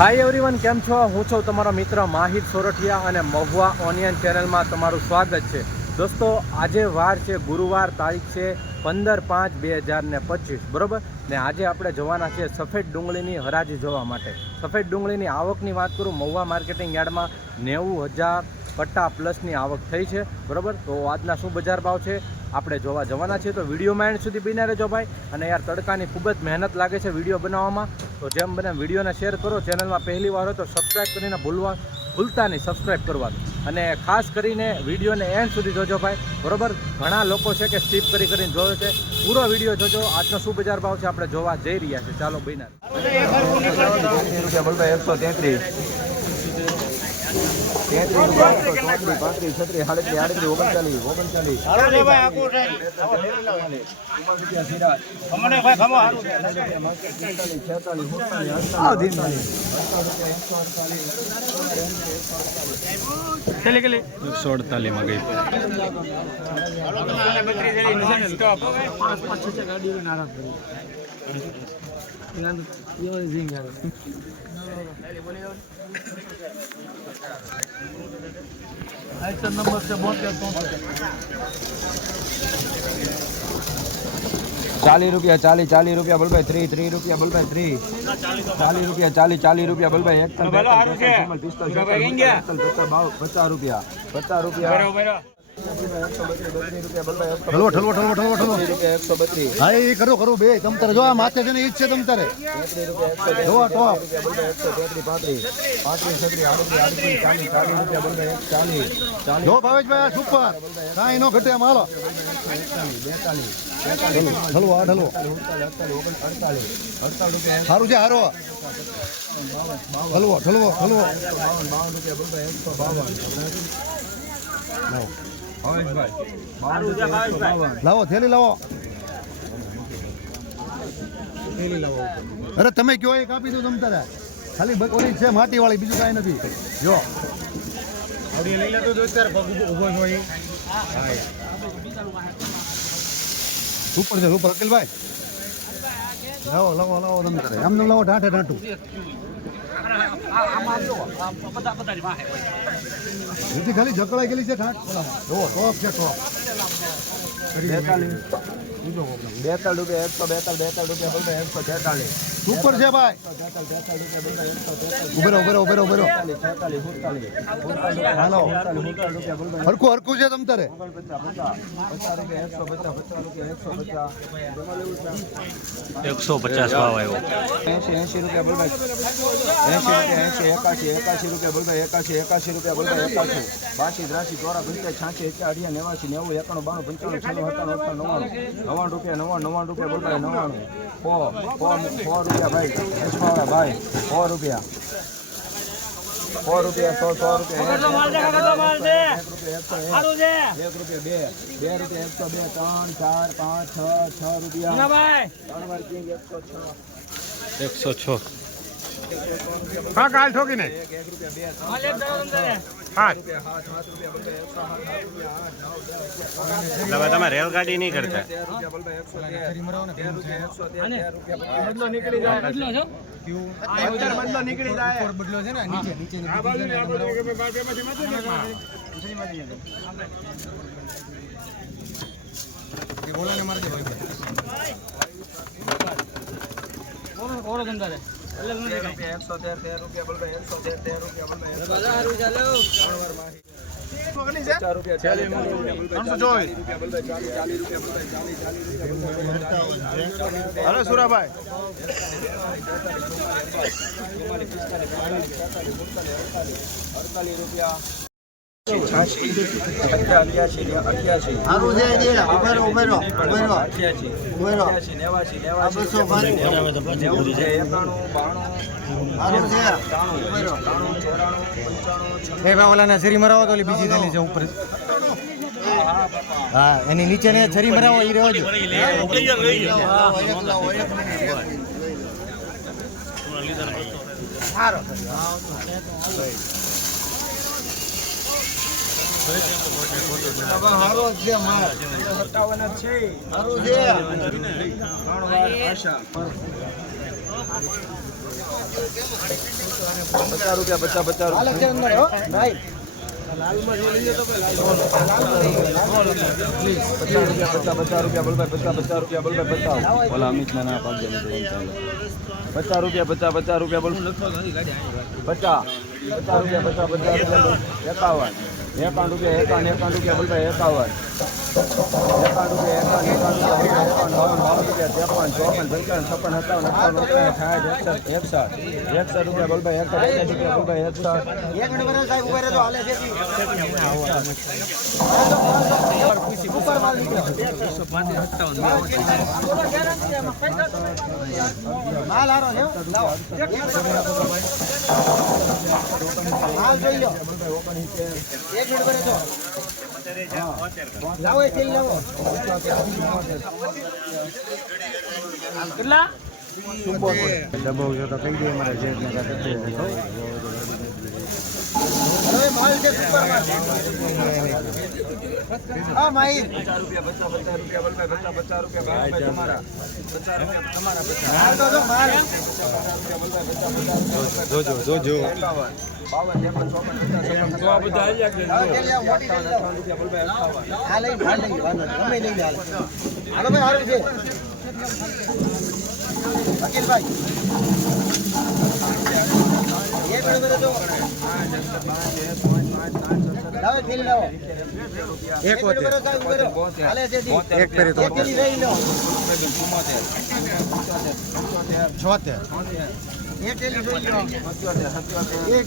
Hi everyone કેમ છો? હું છું તમારો મિત્ર માહિર સોરઠિયા અને મહુવા ઓનિયન ચેનલમાં તમારું સ્વાગત છે. દોસ્તો, આજે વાર છે, ગુરુવાર તારીખ છે પંદર પાંચ બે હજાર ને પચીસ, બરાબર? ને આજે આપણે જવાના છીએ સફેદ ડુંગળીની હરાજી જોવા માટે. સફેદ ડુંગળીની આવકની વાત કરું, મહુવા માર્કેટિંગ યાર્ડમાં નેવું હજાર પટ્ટા પ્લસની આવક થઈ છે, બરાબર? તો આજના શું બજાર ભાવ છે? આપણે જોવા જવાના છીએ. તો વિડીયોમાં એન્ડ સુધી બિના રહેજો ભાઈ. અને યાર, તડકાની ખૂબ જ મહેનત લાગે છે વીડિયો બનાવવામાં. તો જેમ બને વિડીયોને શેર કરો. ચેનલમાં પહેલી વાર હોય તો સબસ્ક્રાઈબ કરીને ભૂલવા ભૂલતા નહીં સબસ્ક્રાઈબ કરવાનું અને ખાસ કરીને વિડીયોને એન્ડ સુધી જોજો ભાઈ. બરોબર? ઘણા લોકો છે કે સ્ટીપ કરી કરીને જોવે છે. પૂરો વીડિયો જોજો. આજનો શું બજાર ભાવ છે આપણે જોવા જઈ રહ્યા છે ચાલો બોલભાઈ એકસો તેત્રીસ તેત્રીસ રૂપિયા એકસો ચોત્રીસ પાંત્રીસ છત્રીસ સાડત્રીસ આડત્રીસ ઓગણચાલીસ ઓગણચાલીસ એકસો અડતાલીસમાં ગઈ. ચાલીસ રૂપિયા ચાલી ચાલીસ રૂપિયા બોલભાઈ ત્રી ત્રીસ રૂપિયા બોલભાઈ ત્રી ચાલીસ રૂપિયા ચાલી ચાલીસ રૂપિયા બોલભાઈ એકતાલ બેતાલ, ત્રેતાલ, ચુમ્માલીસ, પિસ્તાલીસ, છેતાલીસ, સત્તાવીસ, પચાસ, બાવન, પચાસ રૂપિયા પચાસ રૂપિયા ઠલવો ઠલવો ઠલવો ઠલવો હા, એ કરો કરો, બે. તમ તારે, જો આ માથે છે ને જ છે તમ તારે. જોવા કાંઈ નો ઘટે આમ, હાલો. આ ઠલવો. સારું છે, હારો. ઠલવો ઠલવો ઠલવો. બાવન રૂપિયા એકસો બાવન લાવો થેલી લાવો. અરે તમે કયો એ કાપી દો તમ તારે. ખાલી ઓલી છે માટી વાળી બીજું કાંઈ નથી. જો. ઉપર છે ઉપર. અકિલભાઈ. લાવો લાવો લાવો તમે તારે. એમને લાવો ઢાંઠે ઢાંઠું. બીજી ખાલી જકડાઈ ગયેલી છે ઠાક? જો ટોપ છે ટોપ. બેતાલીસ. બેતાલીસ રૂપિયા એકસો બેતાલીસ બેતાલીસ રૂપિયા એકસો તેતાલીસ સુપર છે ભાઈ. ઉભેરો ઉભેરો ઉભેરો ઉભેરો. હરખું હરખું છે તમ તારે. એકસો પચાસ એકસો એકસો ભાવ આવ્યો. એંશી એસી રૂપિયા બોલભાઈ. એંશી રૂપિયા એસી એકાશી એકાશી રૂપિયા બોલભાઈ એકાશી એકાશી રૂપિયા બોલભાઈ એકાશી. બાસી ત્રાસી ચોરા પંચાય છાસી એકા અઢિયા નેવાસી નેવું એકાણું બાણું પંચાણું છન્નું સત્તાણું અઠાણું નવ્વાણું. નવ્વાણું રૂપિયા નવ્વાણું નવ્વાણું રૂપિયા બોલભાઈ નવ્વાણું. સો સો સો રૂપિયા ભાઈ દસમાવાળા ભાઈ સો રૂપિયા સો રૂપિયા સો સો રૂપિયા એક રૂપિયા એકસો એક એક રૂપિયા બે બે રૂપિયા એકસો બે ત્રણ ચાર પાંચ છ. છ રૂપિયા ત્રણ વાર કિંગ એકસો છ એકસો છ હા કાલ ઠોકી ને એક એક રૂપિયા બે આઠ તમે રેલગાડી નહીં કરતા. તેર રૂપિયા હલો સુરાભાઈ. અડતાલીસ રૂપિયા છ્યાસી અઠ્યાસી અઠ્યાસી નેવાસી નેવાસી એકાણું બાણું મરાવો તો ઓલી બીજી થેલી છે ઉપર હા એની નીચે ને છરી મરાવો એ રહ્યો છે પચાસ રૂપિયા પચાસ પચાસ રૂપિયા પચાસ રૂપિયા પચાસ પચાસ પચાસ રૂપિયા બોલભાઈ પચાસ ઓલા અમિત ના ના. પચાસ રૂપિયા પચાસ પચાસ રૂપિયા બોલ પચાસ પચાસ રૂપિયા પચાસ પચાસ રૂપિયા. એકાવન રૂપિયા બોલભાઈ એકાવન. એકાવન રૂપિયા, એક એકાવન રૂપિયા એકાવન બાવન બાવન રૂપિયા, ત્રેપન, ચોપન, પંચાવન, છપ્પન, સત્તાવન અઠાવન ઓગણસાઠ, સાઠ, એકસઠ એકસઠ. એકસઠ રૂપિયા બોલભાઈ એકસઠ એકાસી રૂપિયા બોલભાઈ એકસઠ. માલ જોઈ લો. એક મિનિટ બરાબર જો. લાવો એ તેલ લાવો. કેટલા? હવે માલ છે સુપર માલ હા માહિર પચાસ રૂપિયા પચાસ પચાસ રૂપિયા બોલભાઈ પચાસ પચાસ રૂપિયા ભાઈ તમારા પચાસ રૂપિયા તમારા પચાસ માલ તો જો માલ જોજો જોજો એકાવન બાવન ત્રેપન ચોપન પચાસ છપ્પન સત્તાવન, હવે તેલ લાવો, મોટી તેલ લાવો. અઠાવન રૂપિયા બોલભાઈ અઠાવન આ લઈ આ લઈ વાંધો નહીં. લઈ હાલ હાલો ભાઈ સારું છે અકિલભાઈ એક મિનિટ બરાબર જો એક. એક ફેરી એક તેલી રહી લો ચુમ્મોતેર છોતેર એક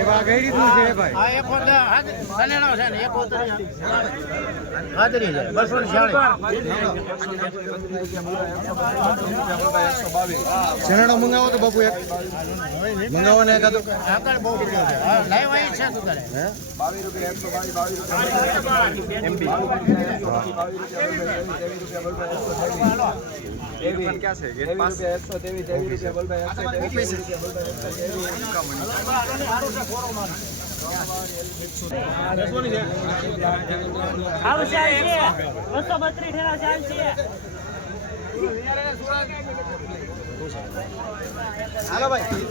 એવા કઈ રીતનું છે ભાઈ આ એક સનેડો છે ને એક હાજરી છે બસો ને શેરડો મંગાવો તો બાપુ એક મંગાવો ને એકાદો બહુ લાઈવ આવી છે તું તારે બાવીસ રૂપિયા એકસો બાવીસ બાવીસ રૂપિયા એમબી રૂપિયા એકસો ત્રેવીસ રૂપિયા છે ત્રેવીસ રૂપિયા એકસો ત્રેવીસ રૂપિયા રૂપિયા બોલભાઈ એકસો છે બસો બત્રીસ ઠેલા ચાલ છે ભાઈ.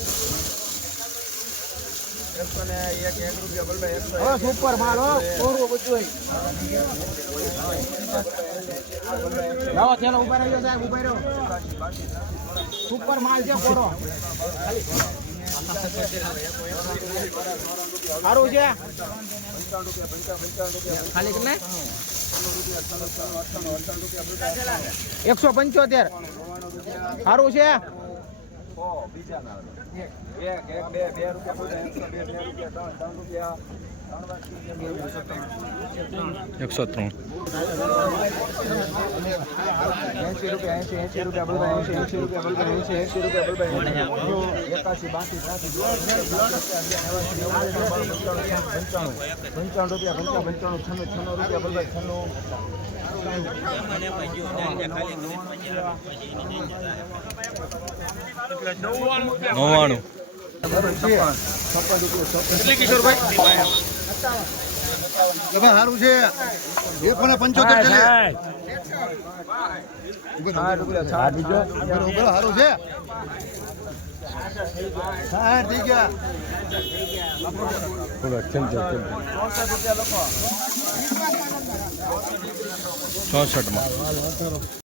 સુપર માલ હો, કોરું બધું લાવો થેલો ઊભા રહ્યો સાહેબ ઊભા રહ્યો. સુપર માલ છે કોરો. સારું છે? ખાલી કેટલા એકસો પંચોતેર. સારું છે? ઓ બીજા ના એક એક બે બે રૂપિયા બે રૂપિયા ત્રણ ત્રણ રૂપિયા. એકસો ત્રણ. એંશી રૂપિયા એંશી એંશી રૂપિયા બોલભાઈ એંશી એંશી રૂપિયા બોલભાઈ એંશી એંશી રૂપિયા બોલભાઈ એકાશી બાસી ત્રાસી રૂપિયા પંચાવન પંચાણું છન્નું છન્નું રૂપિયા બોલભાઈ છન્નું નવ્વાણું. છપ્પન છપ્પન રૂપિયા ભાઈ સારું છે. એક પણ પંચોતેર ચાલે સારું છે. સાઠ થઈ ગયા. ચોસઠમાં.